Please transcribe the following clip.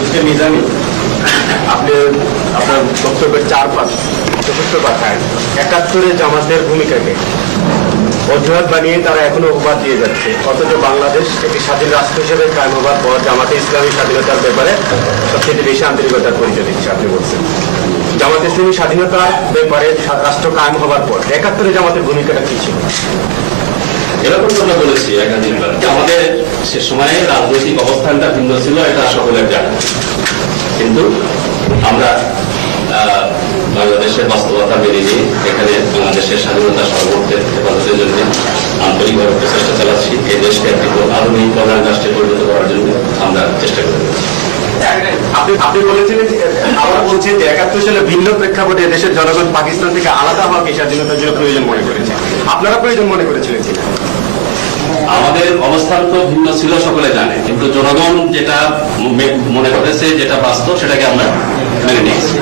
Mister Nizami, আপনি আপনার বক্তব্যের চতুর্থ কথায় ৭১ জামাতের ভূমিকাকে অজুহাত বানিয়ে তারা এখনো অপবাদ দিয়ে যাচ্ছে, অথচ বাংলাদেশ একটি স্বাধীন রাষ্ট্র হিসেবে কায়েম হবার পর জামাতে ইসলামী স্বাধীনতার ব্যাপারে সবচেয়ে বেশি আন্তরিকতার পরিচয় দিচ্ছে। আপনি বলছেন জামাতে ইসলামী স্বাধীনতার ব্যাপারে রাষ্ট্র কায়েম হবার পর ৭১ জামাতের ভূমিকাটা কি ছিল? এরকম আমরা বলেছি একাধিকবার, আমাদের সে সময়ে রাজনৈতিক অবস্থানটা ভিন্ন ছিল, এটা সকলের জানা। কিন্তু আমরা বাংলাদেশের বাস্তবতা মেনে নিয়ে এখানে বাংলাদেশের স্বাধীনতা সর্বত্রের হেফাজতের জন্য আন্তরিকভাবে প্রচেষ্টা চালাচ্ছি। এই দেশকে একটি আধুনিক প্রধান রাষ্ট্রে পরিণত করার জন্য আমরা চেষ্টা করে যাচ্ছি। আপনি বলেছিলেন, আবার বলছি যে ৭১ সালে ভিন্ন প্রেক্ষাপটে দেশের জনগণ পাকিস্তান থেকে আলাদা হওয়াকে স্বাধীনতার জন্য প্রয়োজন মনে করেছে। আপনারা প্রয়োজন মনে করেছিলেন কিনা? আমাদের অবস্থান তো ভিন্ন ছিল, সকলে জানে, কিন্তু জনগণ যেটা মনে করেছে, যেটা বাস্তব, সেটাকে আমরা মেনে নিয়েছি।